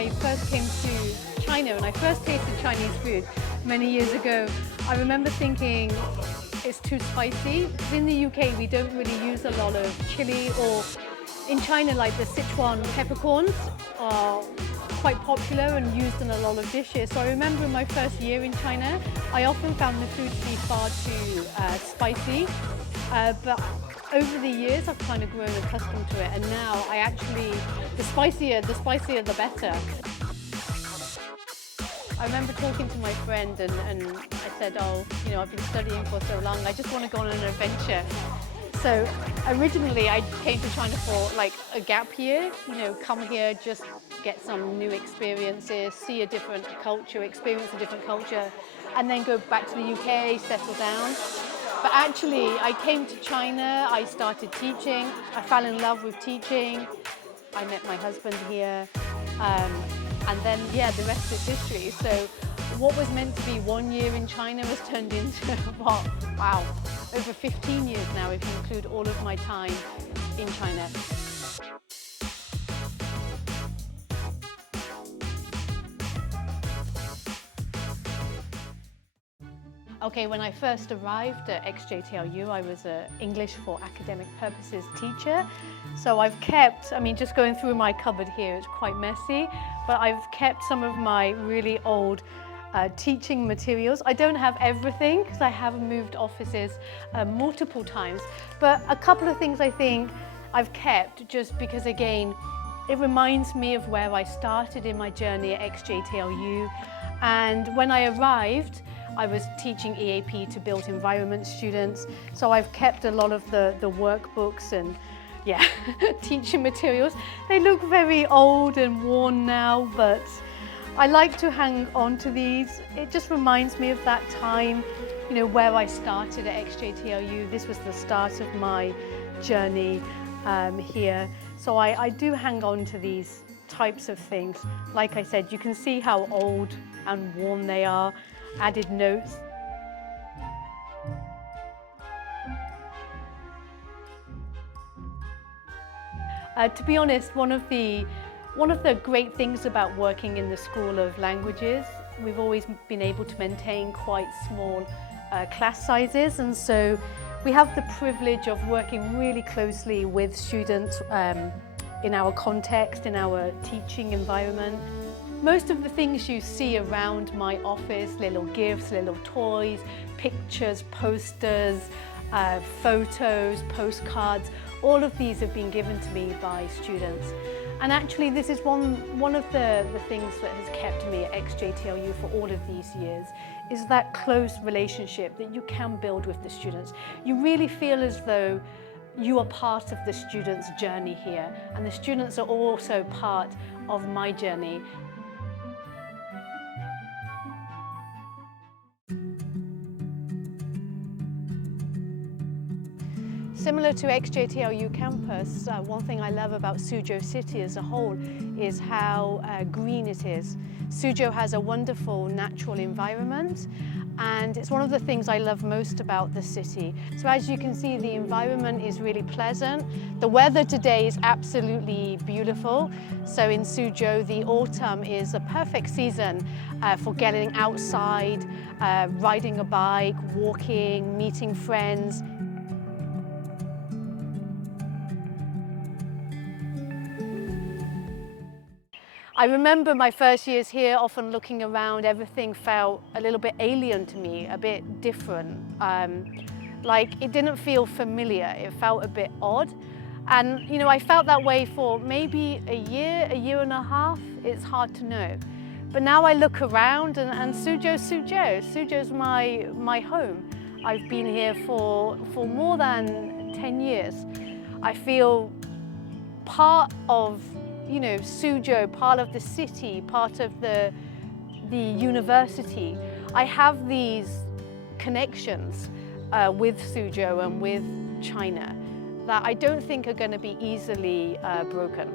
I first came to China and I first tasted Chinese food many years ago, I remember thinking it's too spicy. Because in the UK we don't really use a lot of chili, or in China like the Sichuan peppercorns are quite popular and used in a lot of dishes. So I remember in my first year in China, I often found the food to be far too spicy. But over the years, I've kind of grown accustomed to it, and now I actually, the spicier the better. I remember talking to my friend and I said, oh, you know, I've been studying for so long, I just want to go on an adventure. So originally I came to China for like a gap year, you know, come here, just get some new experiences, see a different culture, experience a different culture, and then go back to the UK, settle down. But actually, I came to China, I started teaching, I fell in love with teaching, I met my husband here, and then, yeah, the rest is history. So what was meant to be 1 year in China has turned into, what, wow, over 15 years now if you include all of my time in China. Okay, when I first arrived at XJTLU, I was an English for academic purposes teacher. So I've kept, I mean, just going through my cupboard here, it's quite messy, but I've kept some of my really old teaching materials. I don't have everything because I have moved offices multiple times, but a couple of things I think I've kept just because, again, it reminds me of where I started in my journey at XJTLU. And when I arrived, I was teaching EAP to built environment students, so I've kept a lot of the workbooks and, yeah, teaching materials. They look very old and worn now, but I like to hang on to these. It just reminds me of that time, you know, where I started at XJTLU. This was the start of my journey here, so I do hang on to these types of things. Like I said, you can see how old and worn they are. Added notes. To be honest, one of the great things about working in the School of Languages, we've always been able to maintain quite small class sizes, and so we have the privilege of working really closely with students in our context, in our teaching environment. Most of the things you see around my office, little gifts, little toys, pictures, posters, photos, postcards, all of these have been given to me by students. And actually this is one of the things that has kept me at XJTLU for all of these years, is that close relationship that you can build with the students. You really feel as though you are part of the students' journey here, and the students are also part of my journey. Similar to XJTLU campus, one thing I love about Suzhou city as a whole is how green it is. Suzhou has a wonderful natural environment, and it's one of the things I love most about the city. So as you can see, the environment is really pleasant. The weather today is absolutely beautiful. So in Suzhou, the autumn is a perfect season for getting outside, riding a bike, walking, meeting friends. I remember my first years here, often looking around, everything felt a little bit alien to me, a bit different. Like it didn't feel familiar, it felt a bit odd. And you know, I felt that way for maybe a year and a half, it's hard to know. But now I look around and Suzhou's my home. I've been here for more than 10 years. I feel part of, you know, Suzhou, part of the city, part of the university. I have these connections with Suzhou and with China that I don't think are going to be easily broken.